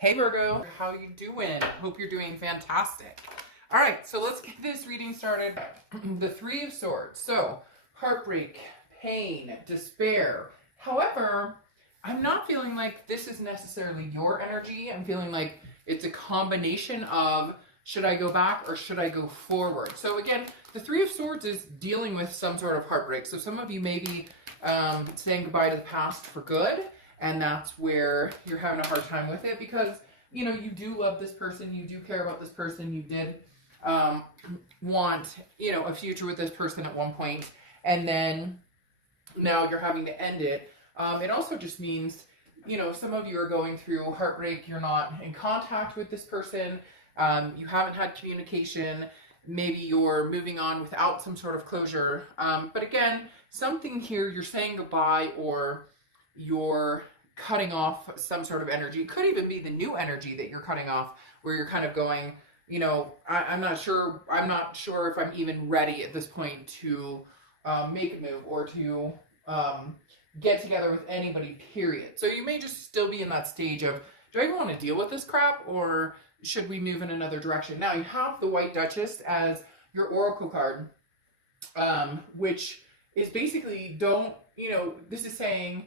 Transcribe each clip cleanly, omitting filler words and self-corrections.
Hey Virgo, how you doing? Hope you're doing fantastic. All right, so let's get this reading started. The Three of Swords. So, heartbreak, pain, despair. However, I'm not feeling like this is necessarily your energy. I'm feeling like it's a combination of should I go back or should I go forward? So again, the Three of Swords is dealing with some sort of heartbreak. So some of you may be saying goodbye to the past for good. And that's where you're having a hard time with it because, you know, you do love this person. You do care about this person. You did want, you know, a future with this person at one point. And then now you're having to end it. It also just means, you know, some of you are going through heartbreak. You're not in contact with this person. You haven't had communication. Maybe you're moving on without some sort of closure. But again, something here, you're saying goodbye or you're cutting off some sort of energy. It could even be the new energy that you're cutting off where you're kind of going, you know, I'm not sure if I'm even ready at this point to make a move or to get together with anybody, period. So you may just still be in that stage of, do I even want to deal with this crap or should we move in another direction? Now you have the White Duchess as your oracle card, which is basically this is saying,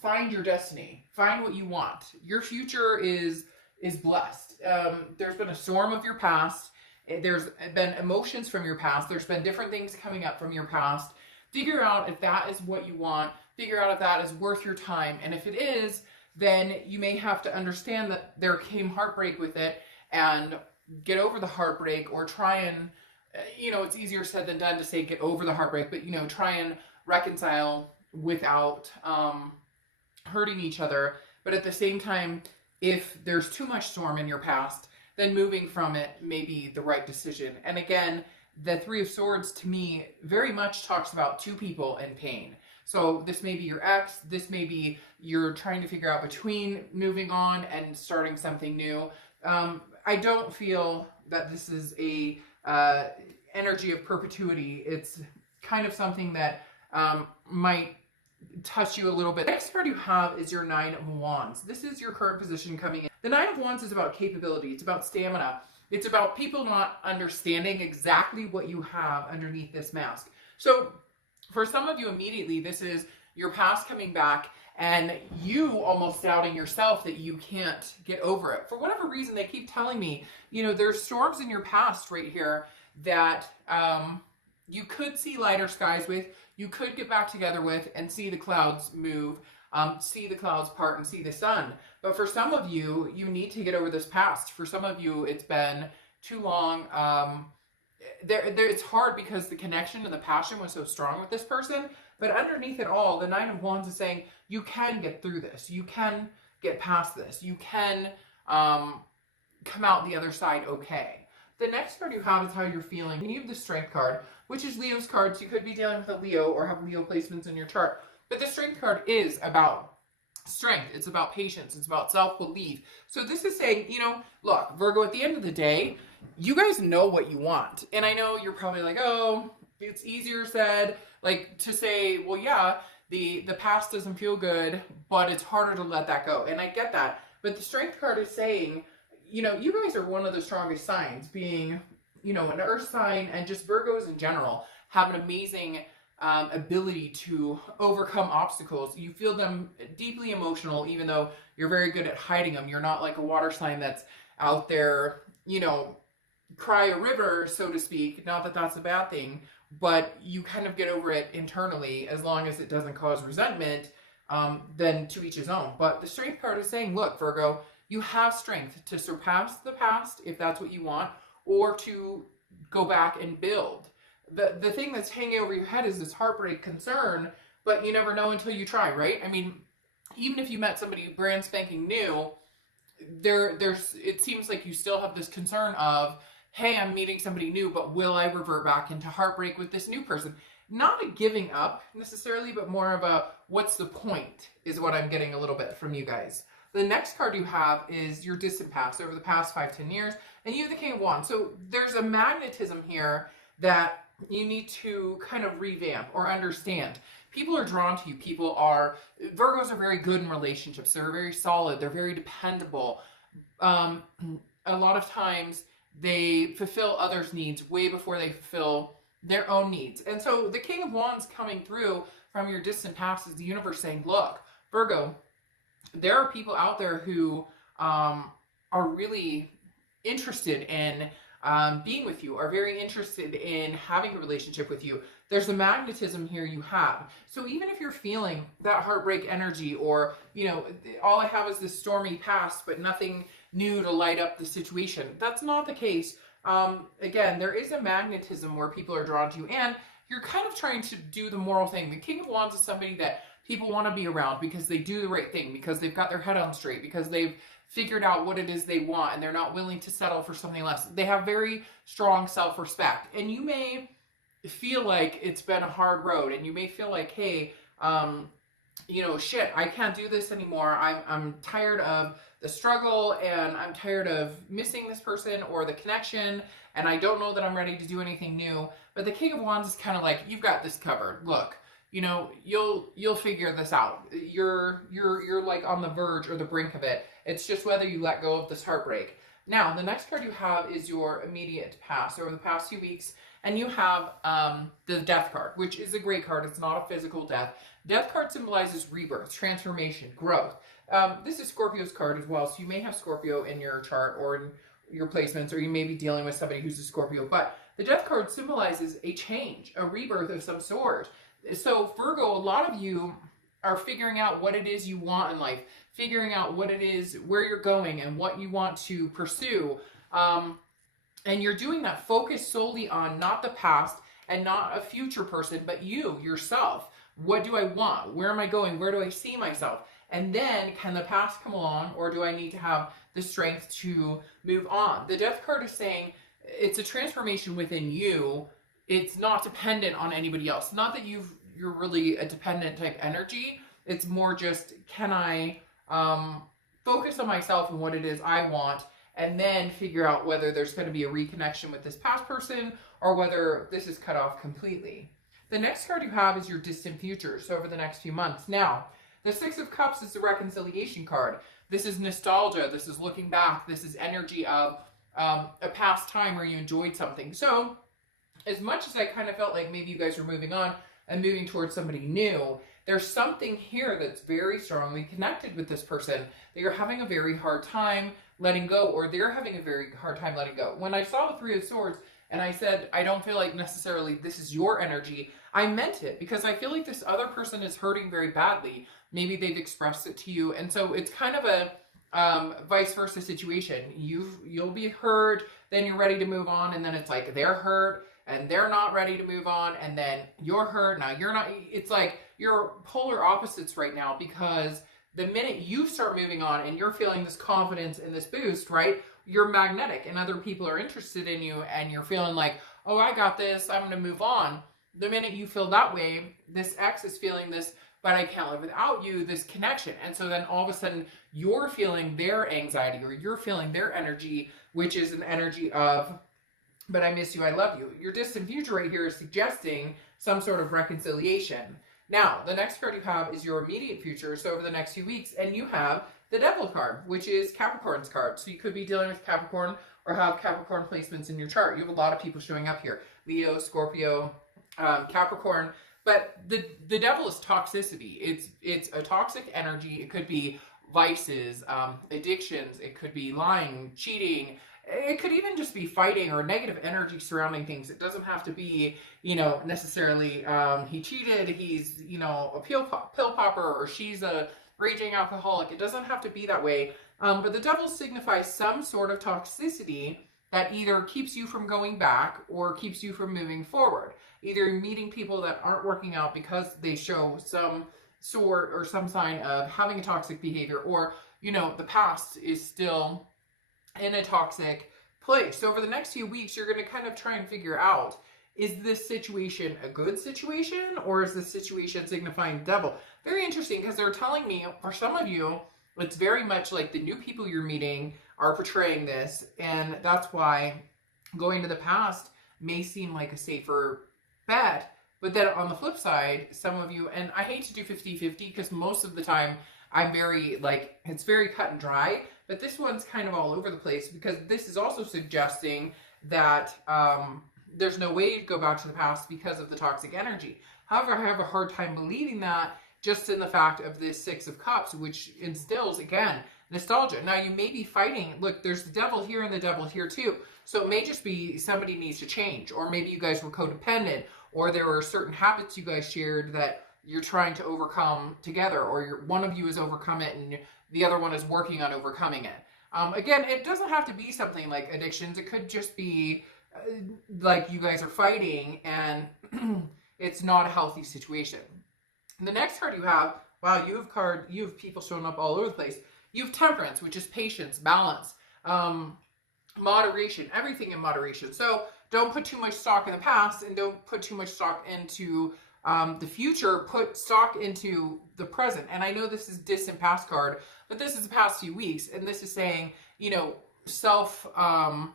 find your destiny, find what you want. Your future is blessed. There's been a storm of your past. There's been emotions from your past. There's been different things coming up from your past. Figure out if that is what you want. Figure out if that is worth your time. And if it is, then you may have to understand that there came heartbreak with it and get over the heartbreak or try and, it's easier said than done to say get over the heartbreak, but, try and reconcile without hurting each other. But at the same time, if there's too much storm in your past, then moving from it may be the right decision. And again, the Three of Swords to me very much talks about two people in pain. So this may be your ex, this may be you're trying to figure out between moving on and starting something new. I don't feel that this is a energy of perpetuity. It's kind of something that might touch you a little bit. The next card you have is your Nine of Wands. This is your current position coming in. The Nine of Wands is about capability. It's about stamina. It's about people not understanding exactly what you have underneath this mask. So for some of you immediately, this is your past coming back and you almost doubting yourself that you can't get over it. For whatever reason, they keep telling me, there's storms in your past right here that you could see lighter skies with, you could get back together with and see the clouds move, see the clouds part and see the sun. But for some of you, you need to get over this past. For some of you, it's been too long. It's hard because the connection and the passion was so strong with this person. But underneath it all, the Nine of Wands is saying you can get through this. You can get past this. You can come out the other side okay. The next card you have is how you're feeling. You have the Strength card, which is Leo's card. So you could be dealing with a Leo or have Leo placements in your chart. But the Strength card is about strength. It's about patience. It's about self-belief. So this is saying, look, Virgo, at the end of the day, you guys know what you want. And I know you're probably like, oh, it's easier said, like to say, well, yeah, the past doesn't feel good, but it's harder to let that go. And I get that. But the Strength card is saying, you guys are one of the strongest signs, being, an earth sign, and just Virgos in general have an amazing ability to overcome obstacles. You feel them deeply emotional, even though you're very good at hiding them. You're not like a water sign that's out there, cry a river, so to speak. Not that that's a bad thing, but you kind of get over it internally as long as it doesn't cause resentment, then to each his own. But the Strength card is saying, look, Virgo, you have strength to surpass the past if that's what you want, or to go back and build. The thing that's hanging over your head is this heartbreak concern, but you never know until you try, right? I mean, even if you met somebody brand spanking new, it seems like you still have this concern of, hey, I'm meeting somebody new, but will I revert back into heartbreak with this new person? Not a giving up necessarily, but more of a what's the point is what I'm getting a little bit from you guys. The next card you have is your distant past over the past 5-10 years, and you have the King of Wands. So there's a magnetism here that you need to kind of revamp or understand. People are drawn to you. Virgos are very good in relationships. They're very solid. They're very dependable. A lot of times they fulfill others' needs way before they fulfill their own needs. And so the King of Wands coming through from your distant past is the universe saying, look, Virgo, there are people out there who are really interested in being with you, are very interested in having a relationship with you. There's a magnetism here you have. So even if you're feeling that heartbreak energy, or, you know, all I have is this stormy past, but nothing new to light up the situation, that's not the case. Again, there is a magnetism where people are drawn to you, and you're kind of trying to do the moral thing. The King of Wands is somebody that people want to be around because they do the right thing, because they've got their head on straight, because they've figured out what it is they want, and they're not willing to settle for something less. They have very strong self-respect, and you may feel like it's been a hard road, and you may feel like, hey, you know, shit, I can't do this anymore. I'm tired of the struggle, and I'm tired of missing this person or the connection, and I don't know that I'm ready to do anything new. But the King of Wands is kind of like, you've got this covered. Look, you know, you'll figure this out. You're like on the verge or the brink of it. It's just whether you let go of this heartbreak. Now, the next card you have is your immediate past, over the past few weeks, and you have the Death card, which is a great card. It's not a physical death. Death card symbolizes rebirth, transformation, growth. This is Scorpio's card as well, so you may have Scorpio in your chart or in your placements, or you may be dealing with somebody who's a Scorpio, but the Death card symbolizes a change, a rebirth of some sort. So Virgo, a lot of you are figuring out what it is you want in life, figuring out what it is, where you're going, and what you want to pursue. And you're doing that focused solely on not the past and not a future person, but you, yourself. What do I want? Where am I going? Where do I see myself? And then, can the past come along, or do I need to have the strength to move on? The Death card is saying it's a transformation within you. It's not dependent on anybody else. Not that you're really a dependent type energy. It's more just, can I focus on myself and what it is I want, and then figure out whether there's going to be a reconnection with this past person, or whether this is cut off completely. The next card you have is your distant future, so over the next few months. Now, the Six of Cups is the reconciliation card. This is nostalgia. This is looking back. This is energy of a past time where you enjoyed something. So, as much as I kind of felt like maybe you guys were moving on and moving towards somebody new, there's something here that's very strongly connected with this person that you're having a very hard time letting go, or they're having a very hard time letting go. When I saw the Three of Swords and I said, I don't feel like necessarily this is your energy, I meant it, because I feel like this other person is hurting very badly. Maybe they've expressed it to you, and so it's kind of a vice versa situation. You'll be hurt, then you're ready to move on, and then it's like they're hurt and they're not ready to move on, and then you're hurt, now you're not. It's like you're polar opposites right now, because the minute you start moving on and you're feeling this confidence and this boost, right, you're magnetic and other people are interested in you, and you're feeling like, oh, I got this, I'm going to move on. The minute you feel that way, this ex is feeling this, but I can't live without you, this connection. And so then all of a sudden you're feeling their anxiety, or you're feeling their energy, which is an energy of, but I miss you, I love you. Your distant future right here is suggesting some sort of reconciliation. Now, the next card you have is your immediate future, so over the next few weeks, and you have the Devil card, which is Capricorn's card. So you could be dealing with Capricorn or have Capricorn placements in your chart. You have a lot of people showing up here. Leo, Scorpio, Capricorn. But the Devil is toxicity. It's a toxic energy. It could be vices, addictions. It could be lying, cheating. It could even just be fighting or negative energy surrounding things. It doesn't have to be, necessarily he cheated, he's, a pill popper, or she's a raging alcoholic. It doesn't have to be that way. But the Devil signifies some sort of toxicity that either keeps you from going back or keeps you from moving forward. Either meeting people that aren't working out because they show some sort or some sign of having a toxic behavior, or, the past is still in a toxic place. So over the next few weeks, you're going to kind of try and figure out, is this situation a good situation, or is this situation signifying the Devil? Very interesting, because they're telling me, for some of you, it's very much like the new people you're meeting are portraying this, and that's why going to the past may seem like a safer bet. But then on the flip side, some of you, and I hate to do 50-50, because most of the time I'm very, it's very cut and dry, but this one's kind of all over the place because this is also suggesting that there's no way to go back to the past because of the toxic energy. However, I have a hard time believing that just in the fact of this Six of Cups, which instills, again, nostalgia. Now, you may be fighting. Look, there's the devil here and the devil here too. So it may just be somebody needs to change, or maybe you guys were codependent, or there were certain habits you guys shared that you're trying to overcome together, or one of you has overcome it and the other one is working on overcoming it. Again, it doesn't have to be something like addictions. It could just be like you guys are fighting and it's not a healthy situation. The next card you have, wow, you have people showing up all over the place. You have Temperance, which is patience, balance, moderation, everything in moderation. So don't put too much stock in the past and don't put too much stock into the future. Put stock into the present. And I know this is distant past card, but this is the past few weeks. And this is saying, you know, self-love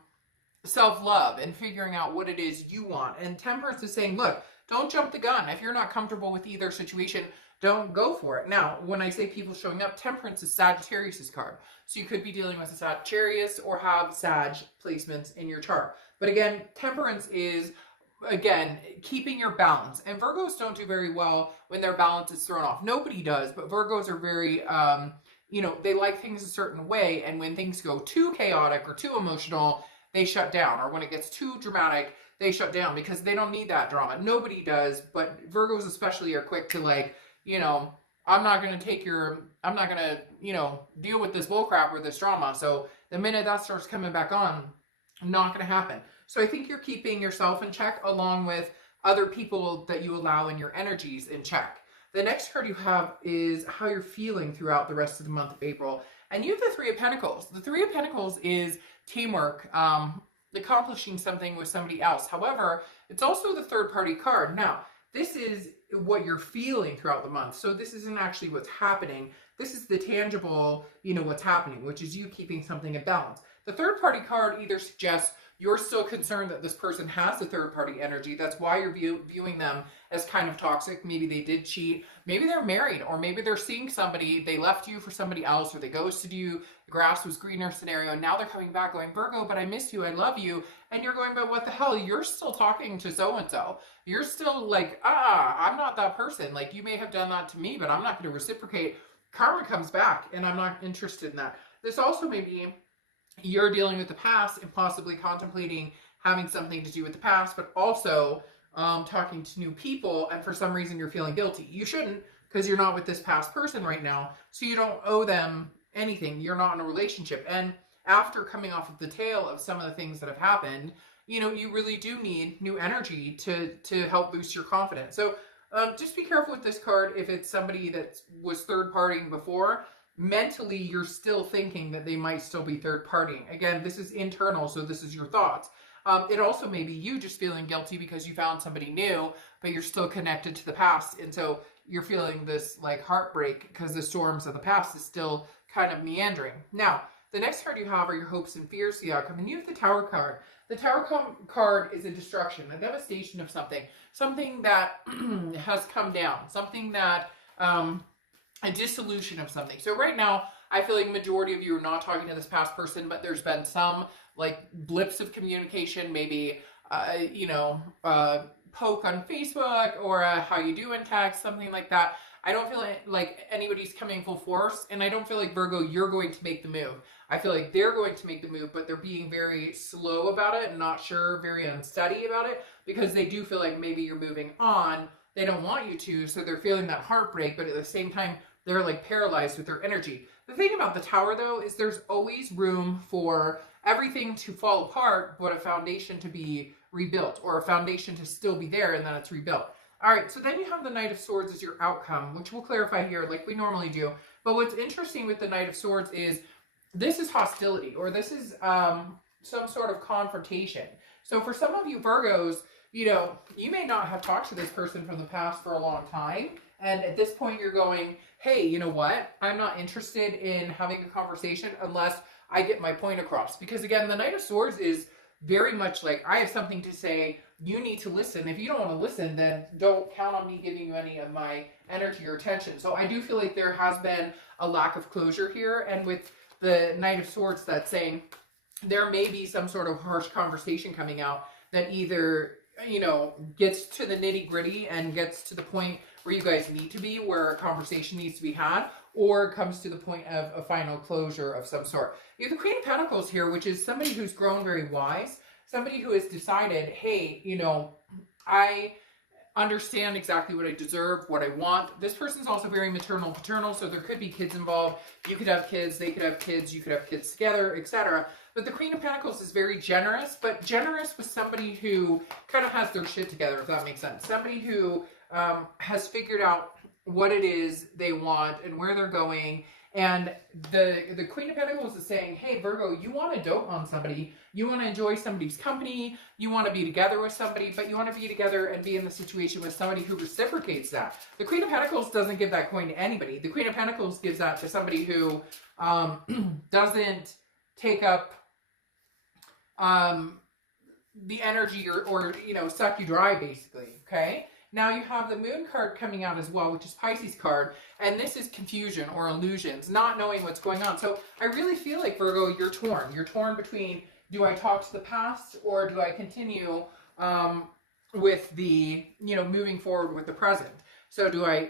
and figuring out what it is you want. And Temperance is saying, look, don't jump the gun. If you're not comfortable with either situation, don't go for it. Now, when I say people showing up, Temperance is Sagittarius's card. So you could be dealing with a Sagittarius or have Sag placements in your chart. But again, Temperance is, again, keeping your balance. And Virgos don't do very well when their balance is thrown off. Nobody does, but Virgos are very, you know, they like things a certain way. And when things go too chaotic or too emotional, they shut down. Or when it gets too dramatic, they shut down because they don't need that drama. Nobody does, but Virgos especially are quick to, like, you know, I'm not going to, you know, deal with this bullcrap or this drama. So the minute that starts coming back on, not going to happen. So I think you're keeping yourself in check along with other people that you allow in your energies in check. The next card you have is how you're feeling throughout the rest of the month of April. And you have the Three of Pentacles. The Three of Pentacles is teamwork, accomplishing something with somebody else. However, it's also the third party card. Now, this is what you're feeling throughout the month. So this isn't actually what's happening. This is the tangible, you know, what's happening, which is you keeping something in balance. The third party card either suggests you're still concerned that this person has the third party energy. That's why you're viewing them as kind of toxic. Maybe they did cheat. Maybe they're married, or maybe they're seeing somebody, they left you for somebody else, or they ghosted you, the grass was greener scenario, and now they're coming back going, Virgo, but I miss you, I love you. And you're going, but what the hell? You're still talking to so-and-so. You're still like, I'm not that person. Like, you may have done that to me, but I'm not going to reciprocate. Karma comes back, and I'm not interested in that. This also may be you're dealing with the past and possibly contemplating having something to do with the past, but also talking to new people, and for some reason you're feeling guilty. You shouldn't, because you're not with this past person right now, so you don't owe them anything. You're not in a relationship. And after coming off of the tail of some of the things that have happened, you know, you really do need new energy to help boost your confidence. So just be careful with this card. If it's somebody that was third partying before, mentally you're still thinking that they might still be third partying. Again, this is internal, so this is your thoughts. It also may be you just feeling guilty because you found somebody new, but you're still connected to the past. And so you're feeling this like heartbreak because the storms of the past is still kind of meandering. Now, the next card you have are your hopes and fears, the outcome. And you have the Tower card. The Tower card is a destruction, a devastation of something. Something that has come down. Something that, a dissolution of something. So right now, I feel like majority of you are not talking to this past person, but there's been some like blips of communication, maybe, poke on Facebook or how you do in text, something like that. I don't feel like anybody's coming full force, and I don't feel like, Virgo, you're going to make the move. I feel like they're going to make the move, but they're being very slow about it and not sure, very unsteady about it, because they do feel like maybe you're moving on. They don't want you to, so they're feeling that heartbreak, but at the same time, they're like paralyzed with their energy. The thing about the Tower, though, is there's always room for everything to fall apart, but a foundation to be rebuilt, or a foundation to still be there, and then it's rebuilt. All right, so then you have the Knight of Swords as your outcome, which we'll clarify here like we normally do. But what's interesting with the Knight of Swords is this is hostility, or this is some sort of confrontation. So for some of you Virgos, you know, you may not have talked to this person from the past for a long time. And at this point you're going, hey, you know what? I'm not interested in having a conversation unless I get my point across. Because again, the Knight of Swords is very much like, I have something to say, you need to listen. If you don't want to listen, then don't count on me giving you any of my energy or attention. So I do feel like there has been a lack of closure here. And with the Knight of Swords that's saying there may be some sort of harsh conversation coming out that either, you know, gets to the nitty gritty and gets to the point where you guys need to be, where a conversation needs to be had, or comes to the point of a final closure of some sort. You have the Queen of Pentacles here, which is somebody who's grown very wise, somebody who has decided, hey, you know, I understand exactly what I deserve, what I want. This person's also very maternal, paternal, so there could be kids involved. You could have kids, they could have kids, you could have kids together, etc. But the Queen of Pentacles is very generous, but generous with somebody who kind of has their shit together, if that makes sense. Somebody who has figured out what it is they want and where they're going. And the Queen of Pentacles is saying, hey, Virgo, you want to dote on somebody. You want to enjoy somebody's company. You want to be together with somebody, but you want to be together and be in the situation with somebody who reciprocates that. The Queen of Pentacles doesn't give that coin to anybody. The Queen of Pentacles gives that to somebody who doesn't take up the energy or, you know, suck you dry, basically, okay? Now you have the Moon card coming out as well, which is Pisces card, and this is confusion or illusions, not knowing what's going on. So I really feel like, Virgo, you're torn. You're torn between, do I talk to the past or do I continue with the, you know, moving forward with the present? So do I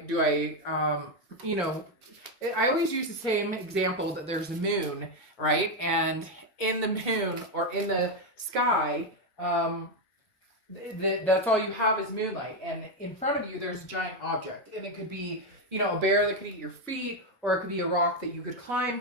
you know, I always use the same example that there's a moon, right? And in the moon or in the sky, that's all you have is moonlight, and in front of you there's a giant object, and it could be, you know, a bear that could eat your feet, or it could be a rock that you could climb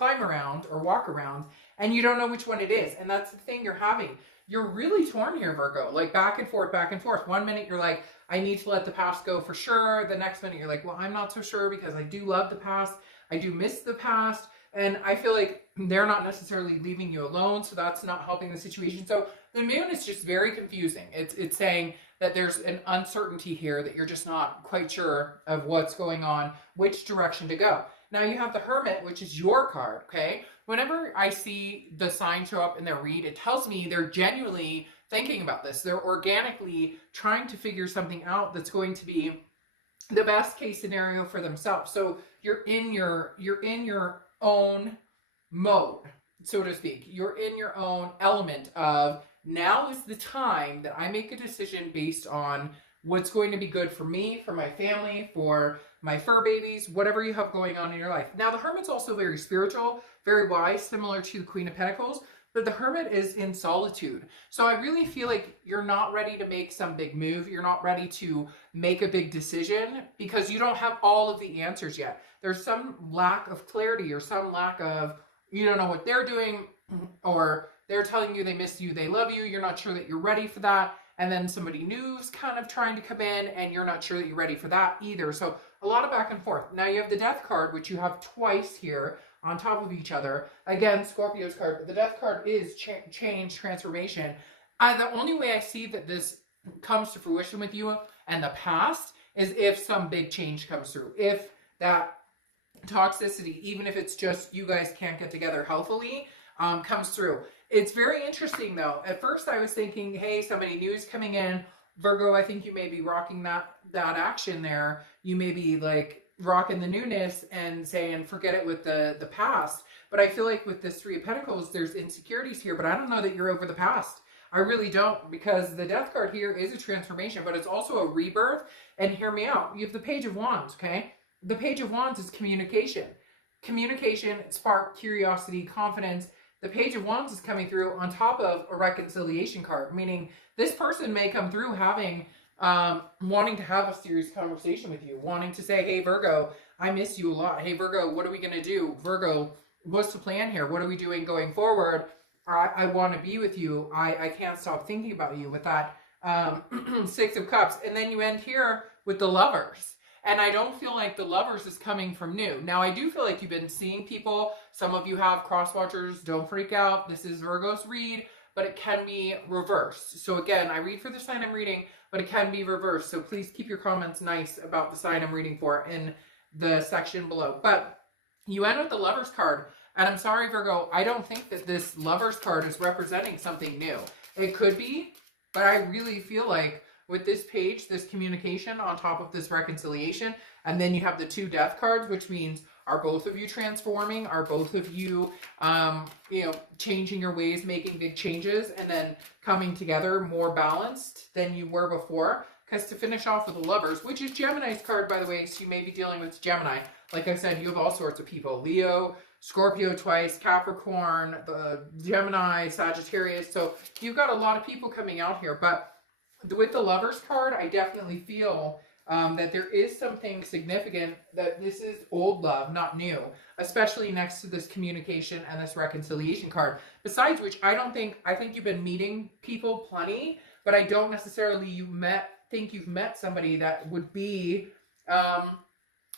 around or walk around, and you don't know which one it is. And that's the thing you're having. You're really torn here, Virgo, like back and forth, back and forth. One minute you're like, I need to let the past go for sure. The next minute you're like, well, I'm not so sure because I do love the past. I do miss the past. And I feel like they're not necessarily leaving you alone, so that's not helping the situation. So the moon is just very confusing. It's saying that there's an uncertainty here, that you're just not quite sure of what's going on, which direction to go. Now you have the Hermit, which is your card, okay? Whenever I see the sign show up in their read, it tells me they're genuinely thinking about this. They're organically trying to figure something out that's going to be the best case scenario for themselves. So you're in your own mode, so to speak. You're in your own element of, now is the time that I make a decision based on what's going to be good for me, for my family, for my fur babies, whatever you have going on in your life. Now the Hermit's also very spiritual, very wise, similar to the Queen of Pentacles, but the Hermit is in solitude. So I really feel like you're not ready to make some big move. You're not ready to make a big decision because you don't have all of the answers yet. There's some lack of clarity, or some lack of, you don't know what they're doing, or they're telling you they miss you, they love you. You're not sure that you're ready for that. And then somebody new's kind of trying to come in and you're not sure that you're ready for that either. So a lot of back and forth. Now you have the Death card, which you have twice here on top of each other. Again, Scorpio's card, but the Death card is change, transformation. The only way I see that this comes to fruition with you and the past is if some big change comes through. If that toxicity, even if it's just you guys can't get together healthily, comes through. It's very interesting though. At first I was thinking, hey, somebody new is coming in. Virgo, I think you may be rocking that action there. You may be like rocking the newness and saying, forget it with the past. But I feel like with this Three of Pentacles, there's insecurities here, but I don't know that you're over the past. I really don't, because the Death card here is a transformation, but it's also a rebirth. And hear me out. You have the Page of Wands, okay? The Page of Wands is communication. Communication, spark, curiosity, confidence. The Page of Wands is coming through on top of a reconciliation card, meaning this person may come through having, wanting to have a serious conversation with you, wanting to say, hey, Virgo, I miss you a lot. Hey, Virgo, what are we going to do? Virgo, what's the plan here? What are we doing going forward? I want to be with you. I can't stop thinking about you, with that Six of Cups. And then you end here with the Lovers. And I don't feel like the Lovers is coming from new. Now, I do feel like you've been seeing people. Some of you have cross watchers. Don't freak out. This is Virgo's read, but it can be reversed. So again, I read for the sign I'm reading, but it can be reversed. So please keep your comments nice about the sign I'm reading for in the section below. But you end with the Lovers card. And I'm sorry, Virgo, I don't think that this Lovers card is representing something new. It could be, but I really feel like with this page, this communication on top of this reconciliation, and then you have the two Death cards, which means, Are both of you transforming? Are both of you, you know, changing your ways, making big changes, and then coming together more balanced than you were before? Because to finish off with the Lovers, which is Gemini's card, by the way, so you may be dealing with Gemini. Like I said, you have all sorts of people. Leo, Scorpio twice, Capricorn, the Gemini, Sagittarius. So you've got a lot of people coming out here. But with the Lovers card, I definitely feel that there is something significant, that this is old love, not new, especially next to this communication and this reconciliation card. Besides which, I think you've been meeting people plenty, but I don't necessarily think you've met somebody that would be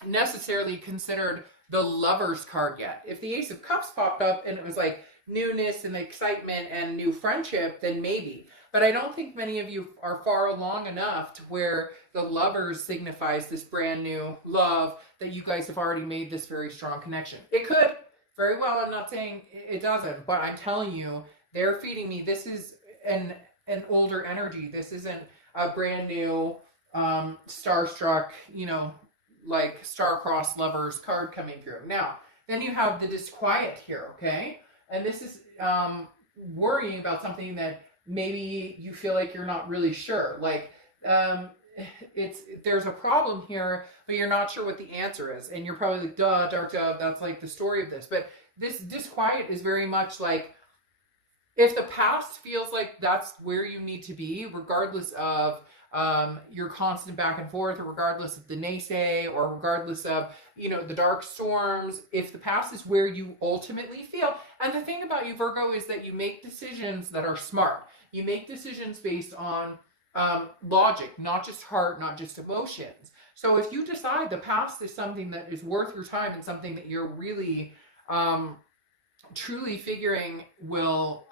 necessarily considered the Lovers card yet. If the Ace of Cups popped up and it was like newness and excitement and new friendship, then maybe. But I don't think many of you are far along enough to where the Lovers signifies this brand new love, that you guys have already made this very strong connection. It could, very well. I'm not saying it doesn't, but I'm telling you, they're feeding me. This is an older energy. This isn't a brand new starstruck, you know, like star-crossed Lovers card coming through. Now, then you have the disquiet here, okay? And this is worrying about something that maybe you feel like you're not really sure. Like, there's a problem here, but you're not sure what the answer is. And you're probably like, duh, dark dove, that's like the story of this. But this disquiet is very much like, if the past feels like that's where you need to be, regardless of your constant back and forth, or regardless of the naysay, or regardless of, you know, the dark storms, if the past is where you ultimately feel. And the thing about you, Virgo, is that you make decisions that are smart. You make decisions based on logic, not just heart, not just emotions. So if you decide the past is something that is worth your time and something that you're really truly figuring will,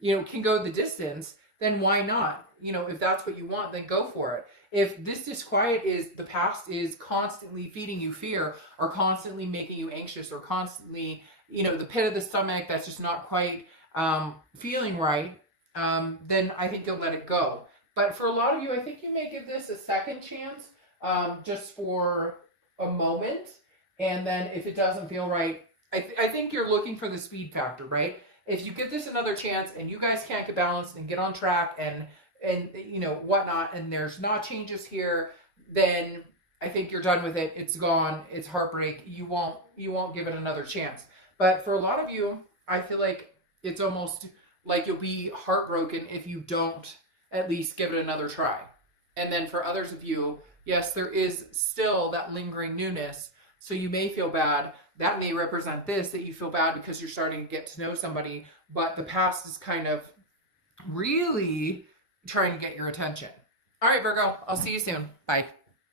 you know, can go the distance, then why not? You know, if that's what you want, then go for it. If this disquiet is the past is constantly feeding you fear, or constantly making you anxious, or constantly, you know, the pit of the stomach that's just not quite feeling right, then I think you'll let it go. But for a lot of you, I think you may give this a second chance, just for a moment. And then if it doesn't feel right, I think you're looking for the speed factor, right? If you give this another chance and you guys can't get balanced and get on track and you know, whatnot, and there's not changes here, then I think you're done with it. It's gone. It's heartbreak. You won't give it another chance. But for a lot of you, I feel like it's almost like you'll be heartbroken if you don't at least give it another try. And then for others of you, yes, there is still that lingering newness. So you may feel bad. That may represent this, that you feel bad because you're starting to get to know somebody, but the past is kind of really trying to get your attention. All right, Virgo, I'll see you soon. Bye.